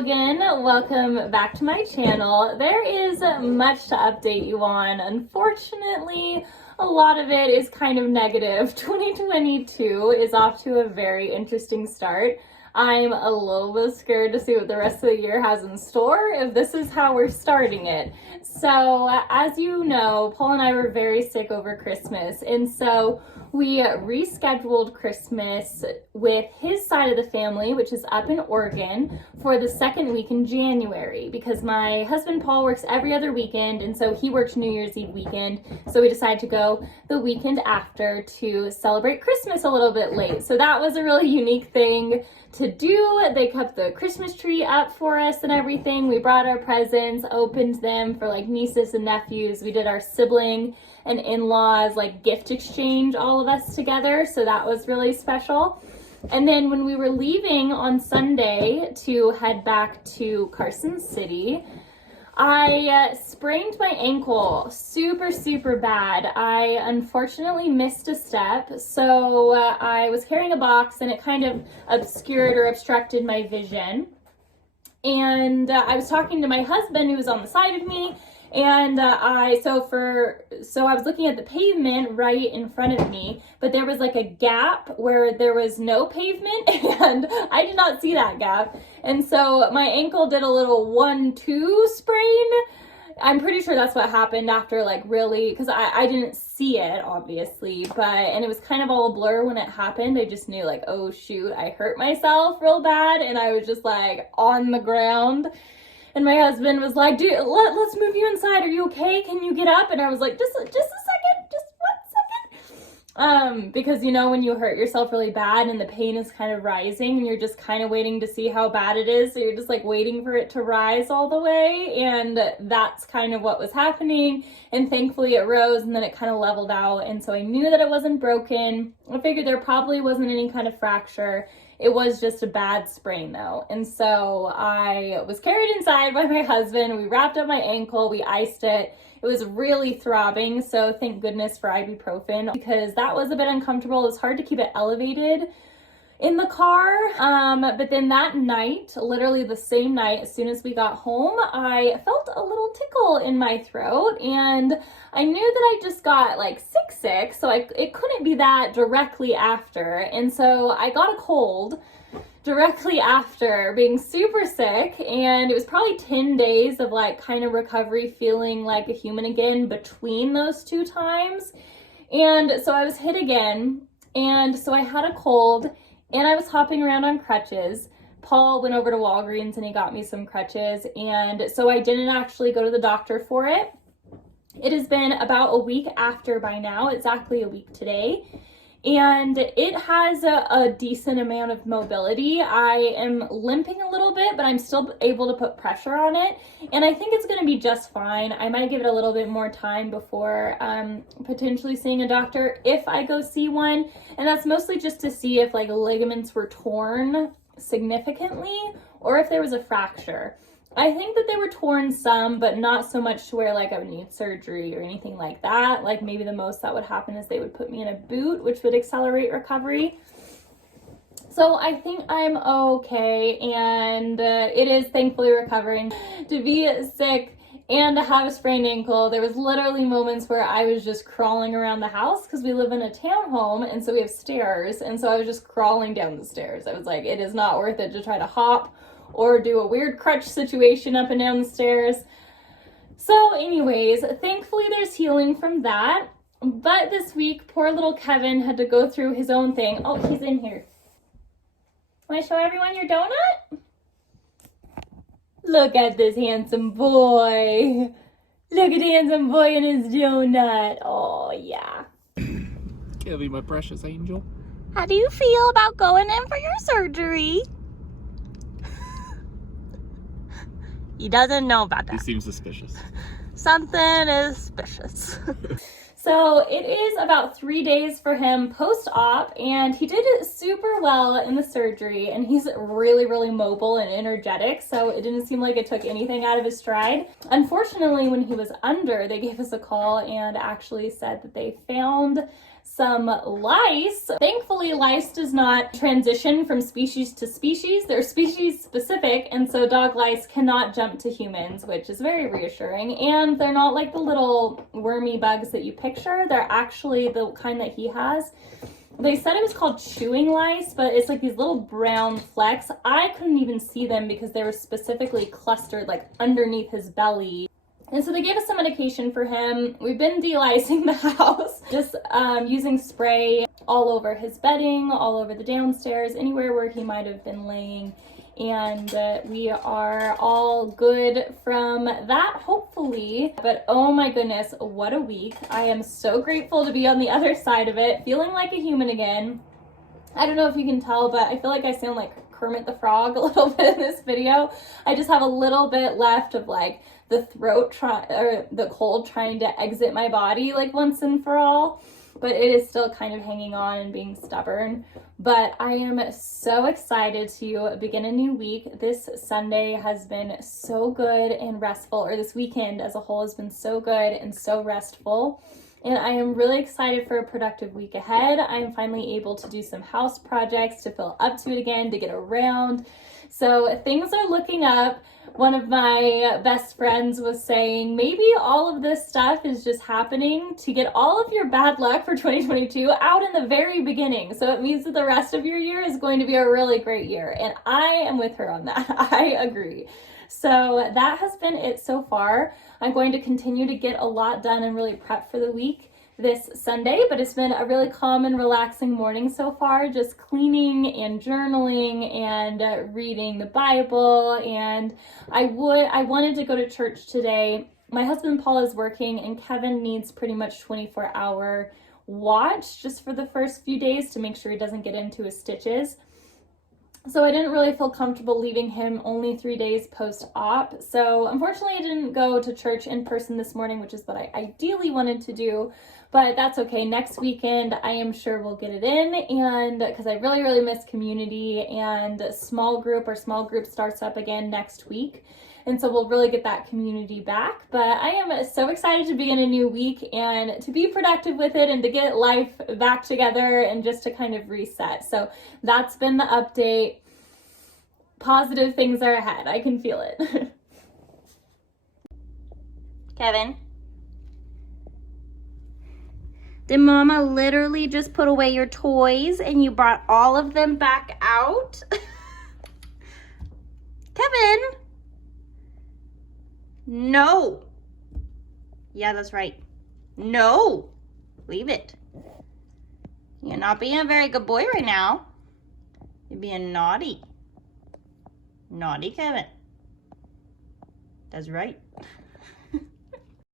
again. Welcome back to my channel. There is much to update you on. Unfortunately, a lot of it is kind of negative. 2022 is off to a very interesting start. I'm a little bit scared to see what the rest of the year has in store if this is how we're starting it. So, as you know, Paul and I were very sick over Christmas, and so we rescheduled Christmas with his side of the family, which is up in Oregon, for the second week in January, because my husband Paul works every other weekend, and so he works New Year's Eve weekend, so we decided to go the weekend after to celebrate Christmas a little bit late. So that was a really unique thing to do. They kept the Christmas tree up for us and everything. We brought our presents, opened them for like nieces and nephews. We did our sibling and in-laws like gift exchange, all of us together. So that was really special. And then when we were leaving on Sunday to head back to Carson City, I sprained my ankle super bad. I unfortunately missed a step, so I was carrying a box and it kind of obscured or obstructed my vision. And I was talking to my husband who was on the side of me, and so I was looking at the pavement right in front of me, but there was like a gap where there was no pavement, and I did not see that gap. And so my ankle did a little 1-2 sprain. I'm pretty sure that's what happened after like really, because I didn't see it obviously, and it was kind of all a blur when it happened. I just knew like, oh shoot, I hurt myself real bad, and I was just like on the ground. And my husband was like, dude, let's move you inside. Are you okay? Can you get up? And I was like, just a second, just 1 second. Because you know, when you hurt yourself really bad and the pain is kind of rising and you're just kind of waiting to see how bad it is. So you're just like waiting for it to rise all the way. And that's kind of what was happening. And thankfully it rose and then it kind of leveled out. And so I knew that it wasn't broken. I figured there probably wasn't any kind of fracture. It was just a bad sprain though. And so I was carried inside by my husband. We wrapped up my ankle, we iced it. It was really throbbing, so thank goodness for ibuprofen, because that was a bit uncomfortable. It was hard to keep it elevated in the car. But then that night, literally the same night, as soon as we got home, I felt a little tickle in my throat, and I knew that I just got like sick, so it couldn't be that directly after. And so I got a cold directly after being super sick, and it was probably 10 days of like kind of recovery, feeling like a human again between those two times. And so I was hit again, and so I had a cold, and I was hopping around on crutches. Paul went over to Walgreens and he got me some crutches, and so I didn't actually go to the doctor for it. It has been about a week after by now, exactly a week today, and it has a decent amount of mobility. I am limping a little bit, but I'm still able to put pressure on it, and I think it's going to be just fine. I might give it a little bit more time before potentially seeing a doctor if I go see one, and that's mostly just to see if like ligaments were torn significantly or if there was a fracture. I think that they were torn some, but not so much to where like I would need surgery or anything like that. Like maybe the most that would happen is they would put me in a boot, which would accelerate recovery. So I think I'm okay, and it is thankfully recovering. To be sick and to have a sprained ankle, there was literally moments where I was just crawling around the house, because we live in a townhome, and so we have stairs, and so I was just crawling down the stairs. I was like, it is not worth it to try to hop or do a weird crutch situation up and down the stairs. So anyways, thankfully there's healing from that. But this week, poor little Kevin had to go through his own thing. Oh, he's in here. Want to show everyone your donut? Look at this handsome boy. Look at the handsome boy and his donut. Oh, yeah. Kelly, my precious angel. How do you feel about going in for your surgery? He doesn't know about that. He seems suspicious. Something is suspicious. So it is about 3 days for him post-op, and he did it super well in the surgery, and he's really mobile and energetic, so it didn't seem like it took anything out of his stride. Unfortunately, when he was under, they gave us a call and actually said that they found some lice. Thankfully, lice does not transition from species to species. They're species specific, and so dog lice cannot jump to humans, which is very reassuring. And they're not like the little wormy bugs that you picture. They're actually the kind that he has. They said it was called chewing lice, but it's like these little brown flecks. I couldn't even see them because they were specifically clustered like underneath his belly. And so they gave us some medication for him. We've been de-licing the house, just using spray all over his bedding, all over the downstairs, anywhere where he might have been laying. And we are all good from that, hopefully. But oh my goodness, what a week. I am so grateful to be on the other side of it, feeling like a human again. I don't know if you can tell, but I feel like I sound like Kermit the Frog a little bit in this video. I just have a little bit left of like the throat or the cold trying to exit my body like once and for all, but it is still kind of hanging on and being stubborn. But I am so excited to begin a new week. This Sunday has been so good and restful, or this weekend as a whole has been so good and so restful. And I am really excited for a productive week ahead. I'm finally able to do some house projects, to feel up to it again, to get around. So things are looking up. One of my best friends was saying maybe all of this stuff is just happening to get all of your bad luck for 2022 out in the very beginning. So it means that the rest of your year is going to be a really great year. And I am with her on that. I agree. So that has been it so far. I'm going to continue to get a lot done and really prep for the week this Sunday, but it's been a really calm and relaxing morning so far, just cleaning and journaling and reading the Bible. And I wanted to go to church today. My husband Paul is working and Kevin needs pretty much 24-hour watch just for the first few days to make sure he doesn't get into his stitches. So I didn't really feel comfortable leaving him only 3 days post-op. So unfortunately I didn't go to church in person this morning, which is what I ideally wanted to do, but that's okay. Next weekend, I am sure we'll get it in, and because I really, really miss community, and small group starts up again next week. And so we'll really get that community back. But I am so excited to begin a new week and to be productive with it and to get life back together and just to kind of reset. So that's been the update. Positive things are ahead. I can feel it. Kevin, did Mama literally just put away your toys and you brought all of them back out? Kevin! No. Yeah, that's right. No. Leave it. You're not being a very good boy right now. You're being naughty. Naughty Kevin. That's right.